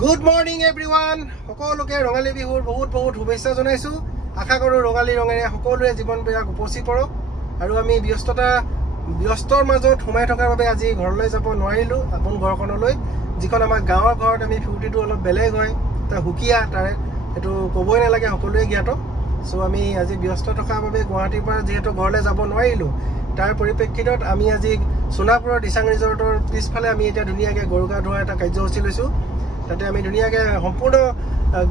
Good morning everyone. সকলোকে ৰঙালী বিহুৰ বহুত শুভেচ্ছা জনাইছো। আশা কৰো ৰঙালী ৰঙেৰে সকলোৱে জীৱন বেয়া উপচি পৰক আৰু আমি ব্যস্তৰ মাজত সোমাই থকাৰ বাবে আজি ঘৰলৈ যাব নোৱাৰিলো আপোন ঘৰখনলৈ যিখন আমাৰ গাঁৱৰ ঘৰত আমি ফূৰ্তিটো অলপ বেলেগ হয় তা হুকিয়া তাৰে এটো কবই নালাগে সকলোৱে জ্ঞাত সো আমি আজি ব্যস্ত থকাৰ বাবে গুৱাহাটীৰ পৰা যেহেতু ঘৰলৈ যাব নোৱাৰিলো তাৰ পৰিপ্ৰেক্ষিতত আমি আজি সোনাপুৰৰ দিচাং ৰিজৰ্টৰ পিছফালে আমি এটা ধুনীয়াকৈ গৰু গা ধোৱা এটা কাৰ্যসূচী লৈছো তাতে আমি ধুনীয়াকৈ সম্পূৰ্ণ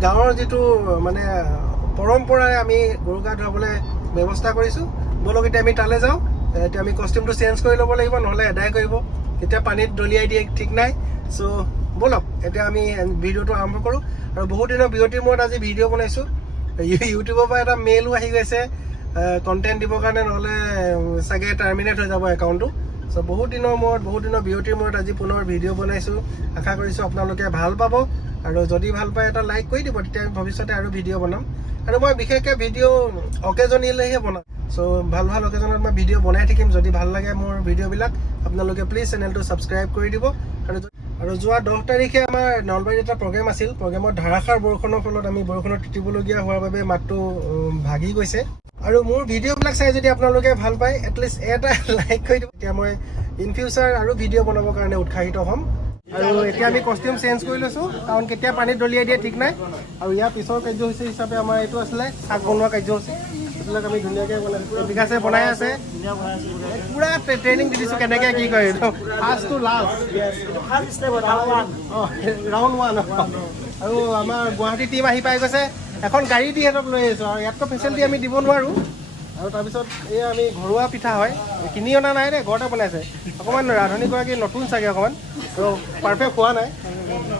গাঁৱৰ যেটো মানে পৰম্পৰাৰে আমি গৰু গা ধুৱাবলৈ ব্যৱস্থা কৰিছো বলক এতিয়া আমি তালে যাওঁ এতিয়া আমি কষ্টিউমটো চেঞ্জ কৰি ল'ব লাগিব নহলে এদাই কৰিব এতিয়া পানীত দলিয়াই দিয়ে ঠিক নাই সো বলক এতিয়া আমি ভিডিঅ'টো আৰম্ভ কৰোঁ আৰু বহুত দিনৰ বিৰতিৰ মূৰত আজি ভিডিঅ' বনাইছো ইউটিউবৰ পৰা এটা মেইলো আহি গৈছে কন্টেন্ট দিবৰ কাৰণে নহলে সাগে টাৰ্মিনেট হৈ যাব একাউণ্টটো সো বহুত দিনৰ বিৰতিৰ মূৰত আজি পুনৰ ভিডিঅ' বনাইছো আশা কৰিছো আপোনালোকে ভাল পাব আৰু যদি ভাল পায় এটা লাইক কৰি দিব তেতিয়া ভৱিষ্যতে আৰু ভিডিঅ' বনাম আৰু মই বিশেষকৈ ভিডিঅ' অকেজনিলেহে বনাম সো ভাল অকেজনত মই ভিডিঅ' বনাই থাকিম যদি ভাল লাগে মোৰ ভিডিঅ'বিলাক আপোনালোকে প্লিজ চেনেলটো ছাবস্ক্ৰাইব কৰি দিব আৰু যোৱা 10 তাৰিখে আমাৰ নলবাৰীত এটা প্ৰগ্ৰেম আছিল প্ৰগ্ৰেমত ধাৰাসাৰ বৰষুণৰ ফলত আমি বৰষুণত তিতিবলগীয়া হোৱাৰ বাবে মাতটো ভাগি গৈছে আৰু মোৰ ভিডিঅ'বিলাক চাই যদি আপোনালোকে ভাল পায় এটলিষ্ট এটা লাইক কৰি দিব তেতিয়া মই ইন ফিউচাৰ আৰু ভিডিঅ' বনাবৰ কাৰণে উৎসাহিত হ'ম আৰু এতিয়া আমি কষ্টিউম চেঞ্জ কৰি লৈছোঁ কাৰণ কেতিয়া পানীত দলিয়াই দিয়ে ঠিক নাই আৰু ইয়াৰ পিছৰ কাৰ্যসূচী হিচাপে আমাৰ এইটো আছিলে শাক বনোৱা কাৰ্যসূচী এইবিলাক আমি ধুনীয়াকৈ বিকাশে বনাই আছে পুৰা ট্ৰেইনিং দি দিছোঁ কেনেকৈ কি কৰে ফাৰ্ষ্ট টু লাষ্ট ৰাউণ্ড 1 আৰু আমাৰ গুৱাহাটী টীম আহি পাই গৈছে এখন গাড়ী দি সিহঁতক লৈ আহিছোঁ আৰু ইয়াতকৈ ফেচিলিটি আমি দিব নোৱাৰোঁ আৰু তাৰপিছত এই আমি ঘৰুৱা পিঠা হয় কিনি অনা নাই দেই ঘৰতে বনাইছে অকণমান ৰান্ধনীগৰাকী নতুন চাগে অকণমান আৰু পাৰফেক্ট হোৱা নাই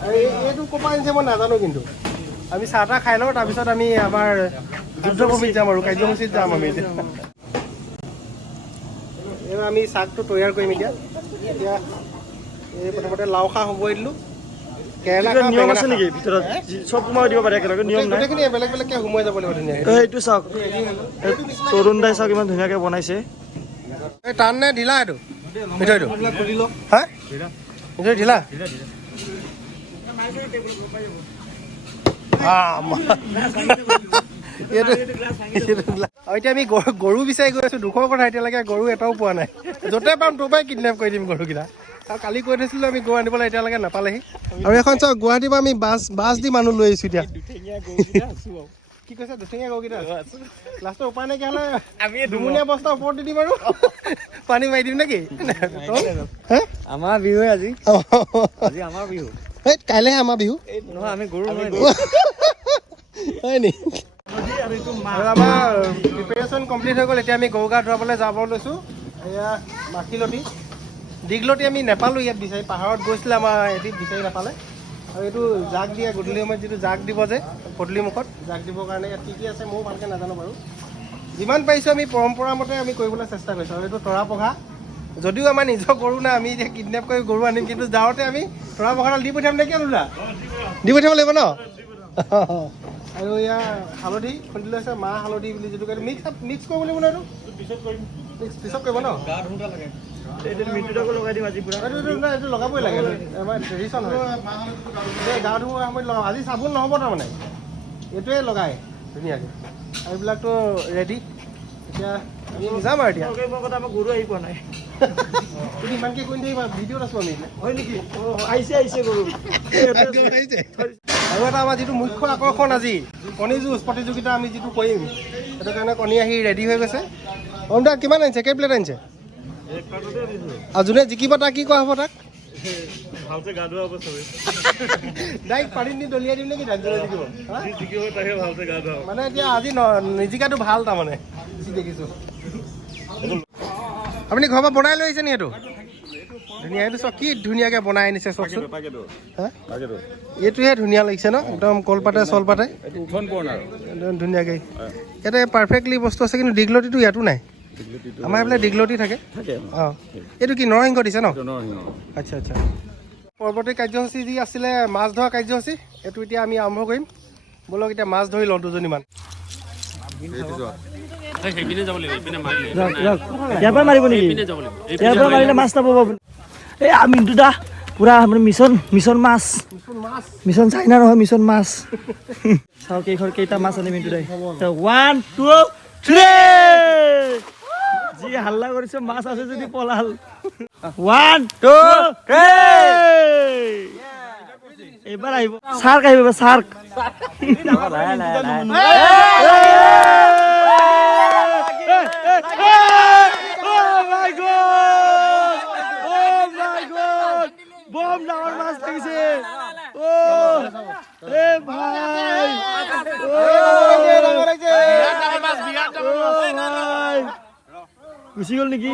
আৰু এইটো ক'ৰ পৰা আনিছে মই নাজানো কিন্তু আমি চাহ তাহ খাই লওঁ তাৰপিছত আমি আমাৰ যুদ্ধভূমিত যাম আৰু কাৰ্যসূচীত যাম আমি এতিয়া আমি চাহটো তৈয়াৰ কৰিম এতিয়া এই প্ৰথমতে লাও খাহ হ'বই দিলোঁ কেৰেলা নিয়ম আছে নেকি ভিতৰত সব সোমাই দিব পাৰে একেলগে নিয়ম নাই গোটেইখিনি বেলেগ বেলেগকৈ সোমাই যাব লাগিব ধুনীয়াকৈ এইটো চাওক তৰুণ দাই চাওক ইমান ধুনীয়াকৈ বনাইছে এই টান নে ঢিলা এইটো মিঠৈটো হা মিঠৈ ঢিলা এতিয়া আমি গৰু বিচাৰি গৈ আছো দুখৰ কথা এতিয়ালৈকে গৰু এটাও পোৱা নাই য'তে পাম তোৰ পৰাই কিডনেপ কৰি দিম গৰুকেইটা আৰু কালি কৈ থৈছিলোঁ আমি গৰু আনিবলৈ এতিয়ালৈকে নাপালেহি আৰু এখন চাওক গুৱাহাটীৰ পৰা আমি বাছ দি মানুহ লৈ আহিছোঁ এতিয়া কি কৈছে দুঠেঙীয়া গৰুকেইটা লাষ্টৰ উপায় নাইকিয়া হ'লে আমি দুমুনীয়া বস্তা ওপৰত দি দিম আৰু পানী মাৰি দিম নেকি আমাৰ বিহু আজি আমাৰ বিহু কাইলৈহে আমাৰ বিহু নহয় আমি গৰু হয় নি আমাৰ প্ৰিপেৰেশ্যন কমপ্লিট হৈ গ'ল এতিয়া আমি গৰু গা ধুৱাবলৈ যাব লৈছোঁ এয়া মাখিলতী দীঘলতি আমি নাপালোঁ ইয়াত বিচাৰি পাহাৰত গৈছিলে আমাৰ এটি বিচাৰি নাপালে আৰু এইটো জাক দিয়ে গধূলি সময়ত যিটো জাক দিব যে পদূলি মুখত জাক দিবৰ কাৰণে ইয়াত কি আছে ময়ো ভালকৈ নাজানো বাৰু যিমান পাৰিছোঁ আমি পৰম্পৰা মতে আমি কৰিবলৈ চেষ্টা কৰিছোঁ আৰু এইটো তৰা পঘা যদিও আমাৰ নিজৰ গৰু নাই আমি এতিয়া কিডনেপ কৰি গৰু আনিম কিন্তু যাওঁতে আমি তৰা পঘাডাল দি পঠিয়াম নেকি লোলা দি পঠিয়াব লাগিব ন আৰু ইয়াৰ হালধি খুন্দি লৈছে মাহ হালধি বুলি যিটো কয় মিক্স কৰিব লাগিব ন এইটো পিছত কৰিব ন এইটো লগাবই লাগে আমাৰ ট্ৰেডিশ্যন হয় গা ধোৱাৰ সময়ত লগাম আজি চাবোন নহ'ব তাৰমানে এইটোৱে লগাই ধুনীয়াকৈ আৰু এইবিলাকতো ৰেডি এতিয়া আমি যাম আৰু এতিয়া আমাৰ গৰু আহি পোৱা নাই তুমি ইমানকৈ কৈ থাকিবা ভিডিঅ'ত আছোঁ আমি হয় নেকি আহিছে গৰু আৰু এটা আমাৰ যিটো মুখ্য আকৰ্ষণ আজি কণী যুঁজ প্ৰতিযোগিতা আমি যিটো কৰিম সেইটো কাৰণে কণী আহি ৰেডি হৈ গৈছে অমদা কিমান আনিছে কেই প্লেট আনিছে আৰু যোনে জিকিব তাক কি কোৱা হ'ব তাক ভালছে গা ধোৱা হ'ব চবেই ডাইৰেক্ট পানীত নি দলিয়াই দিম নেকি যোনে জিকিব তাকে ভালছে গা ধোৱা মানে এতিয়া আজি নিজিকাটো ভাল তাৰমানে যি দেখিছোঁ আপুনি ঘৰৰ পৰা বনাই লৈ আহিছে নি এইটো ধুনীয়া এইটো চব কি ধুনীয়াকৈ বনাই আনিছে চকচোন এইটোহে ধুনীয়া লাগিছে ন একদম কলপাতে চলপাতে ধুনীয়াকৈ ইয়াতে পাৰফেক্টলি বস্তু আছে কিন্তু দীঘলতিটো ইয়াতো নাই আমাৰ এইফালে দীঘলতি থাকে অঁ এইটো কি নৰসিংহ দিছে ন আচ্ছা আচ্ছা পৰৱৰ্তী কাৰ্যসূচী যি আছিলে মাছ ধৰা কাৰ্যসূচী এইটো এতিয়া আমি আৰম্ভ কৰিম বলক এতিয়া মাছ ধৰি লওঁ দুজনীমান ইয়াৰ পৰা মাৰিব নেকি ইয়াৰ পৰা মাৰিলে মাছ নাপাব এই আমি দুটা পুৰা মানে মিছন মাছ মিছন চাইনা নহয় মিছন মাছ চাওঁ কেইটা মাছ আনিম কিন্তু দে 1 2 3 যি হাল্লা কৰিছে মাছ আছে যদি পলাল 1 2 3 এবাৰ আহিব শাৰ্ক আহিব শাৰ্ক বম ডাঙৰ মাছ লাগিছে ও এ ভাই গুচি গ'ল নেকি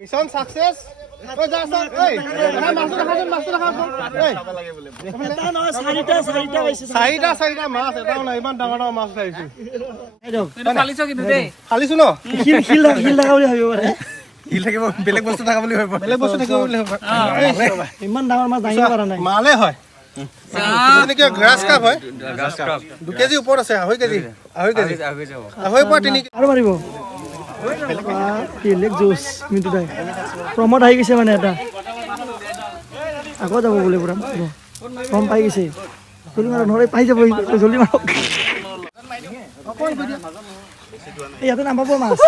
মিশন সাকসেস ওই যা সব এই মাছটো দেখা এই এটা নহয় চাৰিটা মাছ এটাও নাই ইমান ডাঙৰ মাছ খাইছো ফালিছো কিন্তু দেই খালিছো ন শিল থাকা বুলি ভাবিব পাৰে হিল থাকিব বেলেগ বস্তু থাকা বুলি ভাবিব বেলেগ বস্তু থাকিব বুলি ভাবিব ইমান ডাঙৰ মাছ দাঙিব পৰা নাই মালে হয় এনেকে গ্ৰাছ কাপ হয় 2 কেজি ওপৰত আছে 2.5 কেজি 2.5 পৰা 3 আৰু মাৰিব বেলেগ জোচ মিটু দাই প্ৰমোট আহি গৈছে মানে এটা আকৌ যাব বোলে পুৰা কম পাই গৈছে জলদি মাৰক নহ'লে পাই যাব জলদি মাৰক ইয়াতে নাপাব মাছ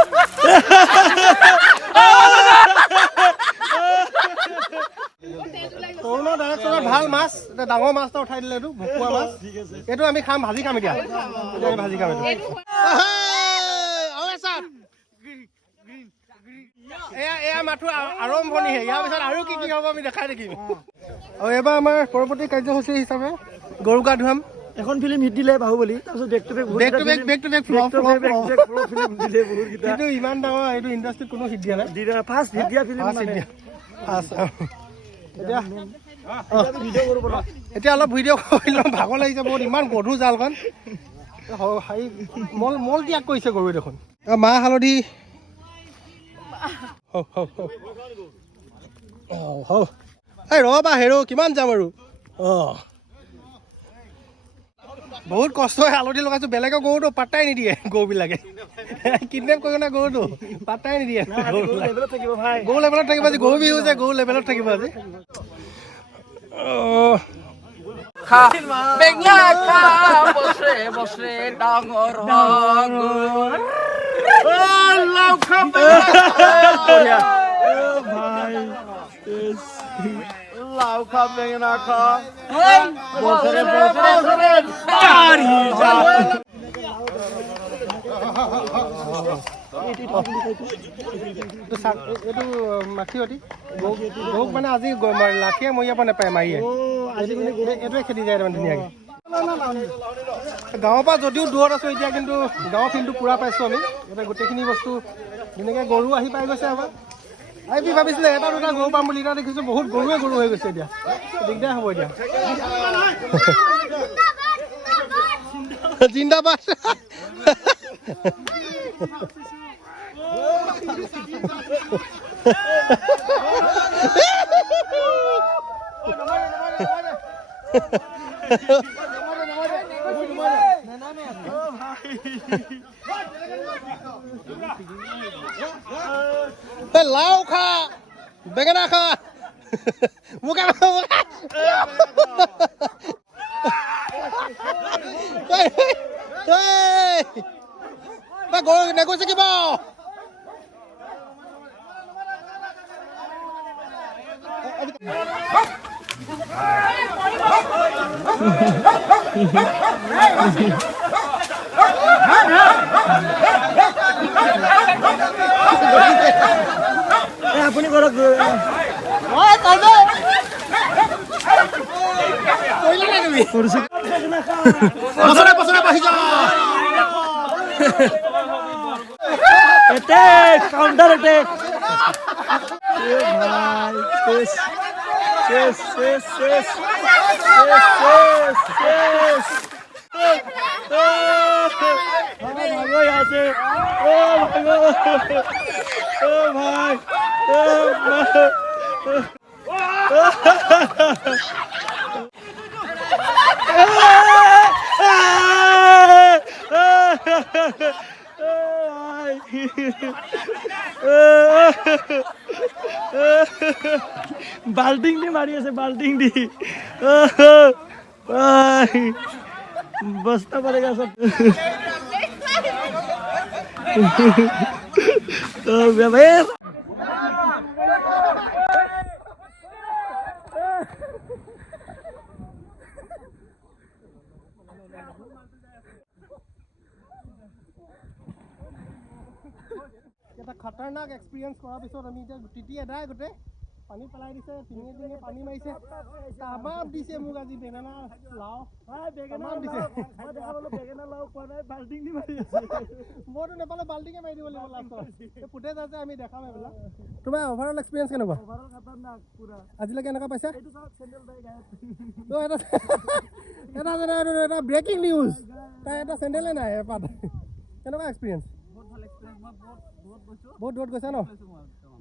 তৰুণৰ ডাইৰেকশ্যনত ভাল মাছ এটা ডাঙৰ মাছ এটা উঠাই দিলে এইটো ভকুৱা মাছ এইটো আমি খাম ভাজি খাম এতিয়া আমি ভাজি খাম এয়া মাথো আৰম্ভণিহে ইয়াৰ পিছত আৰু কি কি হ'ব আমি দেখাই থাকিম আৰু এইবাৰ আমাৰ পৰৱৰ্তী কাৰ্যসূচী হিচাপে গৰু গা ধুৱাম এখন ফিল্ম হিট দিলে বাহুবলী তাৰপিছত বেক টু বেক ফ্লপ কিন্তু ইমান ডাঙৰ এইটো ইণ্ডাষ্ট্ৰীত কোনো হিট দিয়া নাই ফাৰ্ষ্ট হিট দিয়া ফিল্ম এতিয়া অলপ ভিডিঅ' কৰি ল'ম ভাগৰ লাগিছে বহুত ইমান গধুৰ জালখন হেৰি মল ত্যাগ কৰিছে গৰুৱে দেখোন মাহ হালধি এই ৰ'বা হেৰ' কিমান যাম আৰু বহুত কষ্ট হয় হালধি লগাইছো বেলেগৰ গৰুটো পাত্তাই নিদিয়ে গৰুবিলাকে কিডনেপ কৰি কিনে গৰুটো পাত্তাই নিদিয়ে গৰু লেভেলত থাকিব আজি গৰু বিহু যে গৰু লেভেলত থাকিব আজি বেঙা খা বসে ডাঙৰ লাও খা লাও খা বেঙেনা খা বছৰে এইটো মাখিয়তী গৰুক মানে আজি লাঠিয়ে মৰিয়াব নাপায় মাৰিয়ে এইটোৱে খেতি যায় তাৰমানে ধুনীয়াকৈ গাঁৱৰ পৰা যদিও দূৰত আছোঁ এতিয়া কিন্তু গাঁৱৰ ফিল্ডটো পূৰা পাইছোঁ আমি এতিয়া গোটেইখিনি বস্তু ধুনীয়াকৈ গৰু আহি পাই গৈছে আমাৰ আমি ভাবিছিলে এটা দুটা গৰু পাম বুলি এতিয়া দেখিছোঁ বহুত গৰুৱে গৰু হৈ গৈছে এতিয়া দিগদাৰ হ'ব এতিয়া জিন্দাবাদ লাও খা বেঙেনা খা মোকা গৰু নেগুচি কিবা আপুনি কৰক attack! Counter attack! Yes. भागो यहाँ से भागो भाई बाल्टिंग दी मारी আছে बाल्टिंग दी बसना पड़ेगा सब तो भाई এটা খতৰনাক এক্সপিৰিয়েঞ্চ কৰাৰ পিছত আমি এতিয়া তিতি এদাই গোটেই পানী পেলাই দিছে টিঙে টিঙে পানী মাৰিছে তামাম দিছে মোক আজি বেঙেনা লাও তামাম দিছে মইতো নেপালে বাল্টিঙে মাৰি দিব লাগিব লাষ্টত ফুটেজ আছে আমি দেখাম এইবিলাক তোমাৰ অভাৰঅল এক্সপিৰিয়েঞ্চ কেনেকুৱা আজিলৈকে এনেকুৱা পাইছা এটা ব্ৰেকিং নিউজ তাই এটা চেণ্ডেলে নাই এপাত কেনেকুৱা এক্সপিৰিয়েঞ্চ বহুত দূৰত গৈছা ন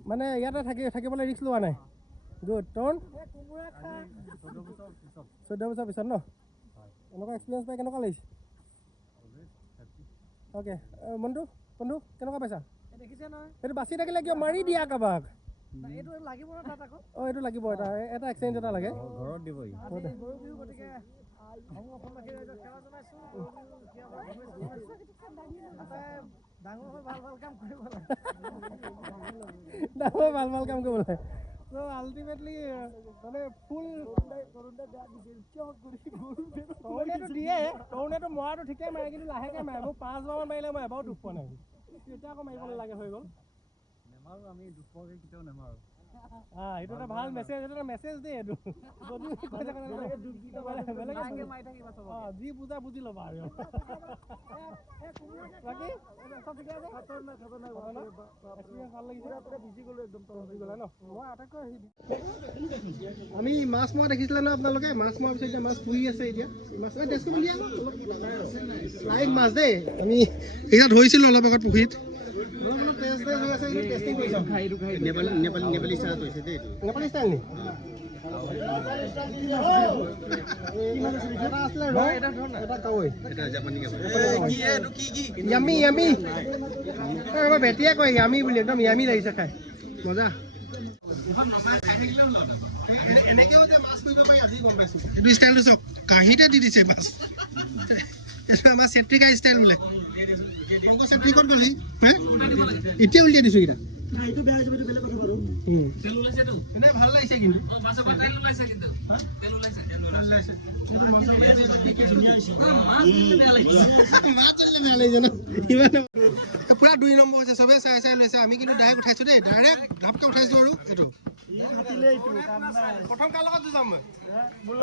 মানে ইয়াতে থাকিবলৈ ৰিস্ক লোৱা নাই গুড তোৰ 14 বছৰ পিছত ন এনেকুৱা এক্সপিৰিয়েঞ্চ পাই কেনেকুৱা লাগিছে অ'কে বন্ধু কেনেকুৱা পাইছা এইটো বাচি থাকিলে কিয় মাৰি দিয়া কাবাক এইটো লাগিব এটা এক্সচেঞ্জ এটা লাগে ঘৰত দিব ডাঙৰ ভাল কাম কৰিব লাগে তো আল্টিমেটলি মানে ফুল তৰুণেতো মৰাটো ঠিকেই মাৰে কিন্তু লাহেকৈ মাৰে মোক 5 বাৰমান মাৰিলে মই এবাৰো দুখ পোৱা নাই এতিয়া আকৌ মাৰিব নালাগে হৈ গ'ল আমি দুখ পোৱাকৈ কেতিয়াও নেমাৰোঁ এইটো এটা ভাল মেছেজ এইটো এটা মেছেজ দেই এইটো যি বুজা বুজি ল'বা আৰু বাকী চব ঠিকে আছে ভাল লাগিছে ভিজি গ'লো একদম তলি গ'লা ন মই আটাইতকৈ আমি মাছ মৰা দেখিছিলে ন আপোনালোকে মাছ মৰাৰ পিছত এতিয়া মাছ পুহি আছে এতিয়া মাছ টেষ্ট কৰিব দিয়া লাইভ মাছ দেই আমি এতিয়া ধৰিছিলোঁ অলপ আগত পুখুৰীত নেপালী ষ্টাইল নি বেটিয়ে কয় য়ামি বুলি একদম য়ামি লাগিছে খাই মজা এনেকেও যে মাছ কৰিব পাৰি আজি গম পাইছো এইটো ষ্টাইলটো চাওক কাঁহীতে দি দিছে মাছ এইটো আমাৰ চেট্ৰিকা ষ্টাইল বোলে চেট্ৰিকত গ'লি এতিয়া উলিয়াই দিছো এইকেইটা ভাল লাগিছে কিন্তু পুৰা 2 নম্বৰ হৈছে চবে চাই লৈছে আমি কিন্তু ডাইৰেক্ট উঠাইছো দেই ডাইৰেক্ট ধাপকে উঠাইছো আৰু এইটো প্ৰথম কাৰ লগত যাম মই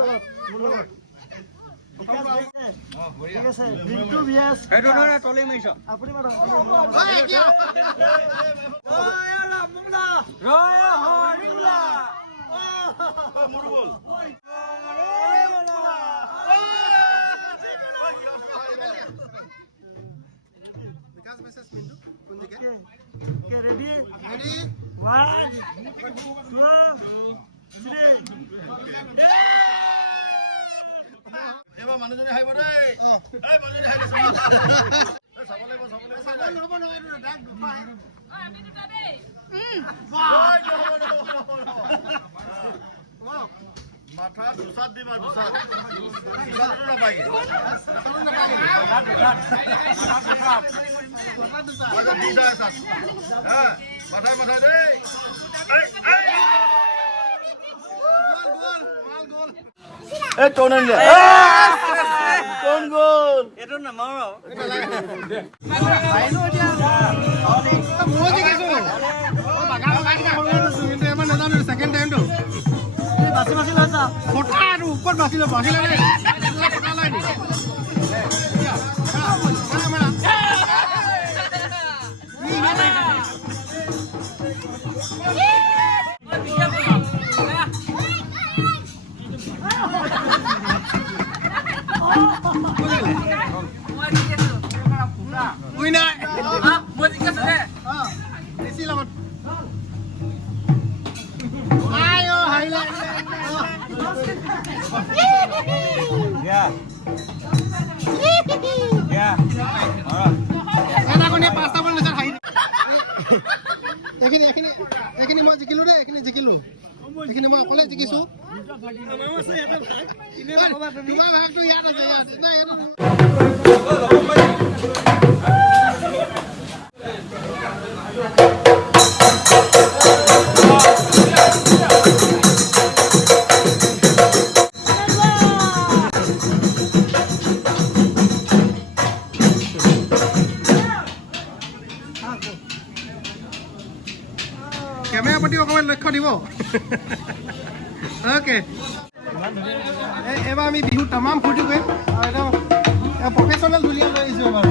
ready? 1 2 3 এবা মানুহজনে হাইব দেই এই মানুহজনে হাইব চাবলে নহব নহয় এইটো ডাক দুপাই আমি দুটা দেই মাথা দুসাত দিবা দুসাত না পাই মাথা দিদা সাত হ্যাঁ মাথা দেই এই কোন গোল এটো না মাৰো আইনো এতিয়া মই দেখিছো কিন্তু এবাৰ নাজানো সেকেন্ড টাইমটো বাছি লৈছা ফটা আৰু ওপৰত বাছিলে ফটা লাই নি যিখিনি মই অকলে জিকিছোঁ তোমাৰ ভাগটো ইয়াত আছে নাই কেমেৰা প্ৰতি অকণমান লক্ষ্য দিব অ'কে এবাৰ আমি বিহু তামাম ফূৰ্তি কৰিম আৰু একদম প্ৰফেচনেল ঢুলীয়া লৈ আহিছোঁ এবাৰ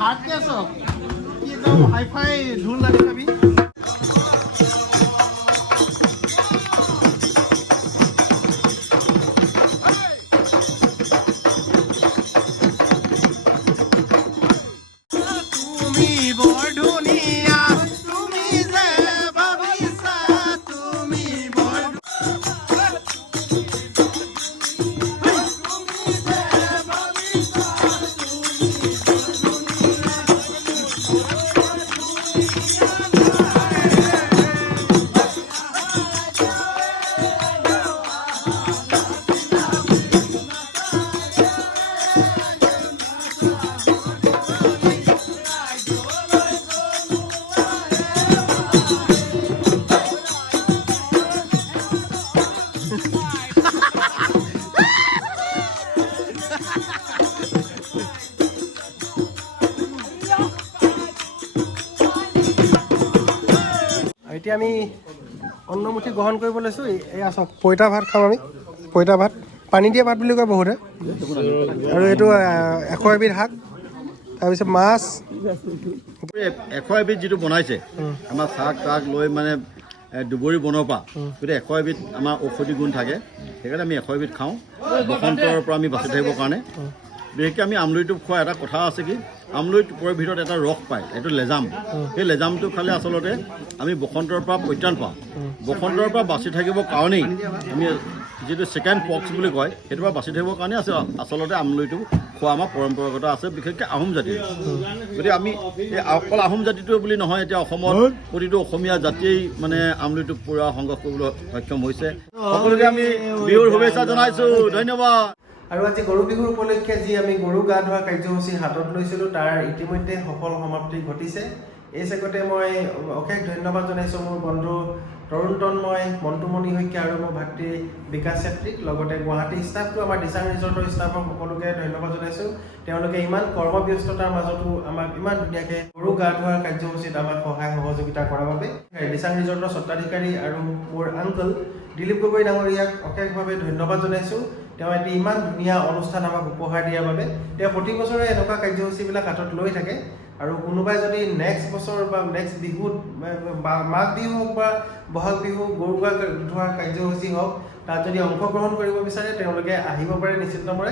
হাৰ্ড কেছ কি একদম হাই ফাই ঢোল লাগি পাবি এতিয়া আমি অন্নমুঠি গ্ৰহণ কৰিব লৈছোঁ এয়া চাওক পইতা ভাত খাম আমি পইতা ভাত পানী দিয়া ভাত বুলি কয় বহুতে আৰু এইটো 100 এবিধ শাক তাৰপিছত মাছ 100 এবিধ যিটো বনাইছে আমাৰ শাক তাক লৈ মানে দুবৰি বনৰ পৰা গতিকে 100 এবিধ আমাৰ ঔষধি গুণ থাকে সেইকাৰণে আমি 100 এবিধ খাওঁ বসন্তৰ পৰা আমি বাচি থাকিবৰ কাৰণে বিশেষকৈ আমি আমলৰিটো খোৱা এটা কথা আছে কি আমলৰি টোপৰ ভিতৰত এটা ৰস পায় এইটো লেজাম সেই লেজামটো খালে আচলতে আমি বসন্তৰ পৰা পৰিত্ৰাণ পাওঁ বসন্তৰ পৰা বাচি থাকিবৰ কাৰণেই আমি যিটো ছেকেণ্ড পক্স বুলি কয় সেইটোৰ পৰা বাচি থাকিবৰ কাৰণে আছে আচলতে আমলৰিটো খোৱা আমাৰ পৰম্পৰাগত আছে বিশেষকৈ আহোম জাতিৰ গতিকে আমি এই অকল আহোম জাতিটো বুলি নহয় এতিয়া অসমত প্ৰতিটো অসমীয়া জাতিয়েই মানে আমলৰিটো পুৰা সংগ্ৰহ কৰিবলৈ সক্ষম হৈছে সকলোকে আমি বিহুৰ শুভেচ্ছা জনাইছোঁ ধন্যবাদ আৰু আজি গৰু বিহুৰ উপলক্ষে যি আমি গৰু গা ধোৱা কাৰ্যসূচী হাতত লৈছিলোঁ তাৰ ইতিমধ্যে সফল সমাপ্তি ঘটিছে এই চেগতে মই অশেষ ধন্যবাদ জনাইছোঁ মোৰ বন্ধু তৰুণ তন্ময় মন্টুমণি শইকীয়া আৰু মোৰ ভাতৃ বিকাশ চেত্ৰীক লগতে গুৱাহাটী ষ্টাফটো আমাৰ দিচাং ৰিজৰ্টৰ ষ্টাফক সকলোকে ধন্যবাদ জনাইছোঁ তেওঁলোকে ইমান কৰ্মব্যস্ততাৰ মাজতো আমাক ইমান ধুনীয়াকৈ গৰু গা ধোৱাৰ কাৰ্যসূচীত আমাক সহায় সহযোগিতা কৰাৰ বাবে দিচাং ৰিজৰ্টৰ স্বত্বাধিকাৰী আৰু মোৰ আংকল দিলীপ গগৈ ডাঙৰীয়াক অশেষভাৱে ধন্যবাদ জনাইছোঁ তেওঁ এটি ইমান ধুনীয়া অনুষ্ঠান আমাক উপহাৰ দিয়াৰ বাবে তেওঁ প্ৰতি বছৰে এনেকুৱা কাৰ্যসূচীবিলাক হাতত লৈ থাকে আৰু কোনোবাই যদি নেক্সট বছৰ বা নেক্সট বিহুত মাঘ বিহু হওক বা বহাগ বিহু গৰু গা ধোৱা কাৰ্যসূচী হওক তাত যদি অংশগ্ৰহণ কৰিব বিচাৰে তেওঁলোকে আহিব পাৰে নিশ্চিতমৰে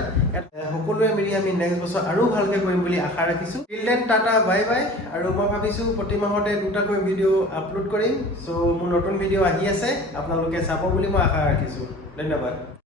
সকলোৱে মিলি আমি নেক্সট বছৰ আৰু ভালকৈ কৰিম বুলি আশা ৰাখিছোঁ till then tata bye bye আৰু মই ভাবিছোঁ প্ৰতি মাহতে দুটাকৈ ভিডিঅ' আপলোড কৰিম চ' মোৰ নতুন ভিডিঅ' আহি আছে আপোনালোকে চাব বুলি মই আশা ৰাখিছোঁ ধন্যবাদ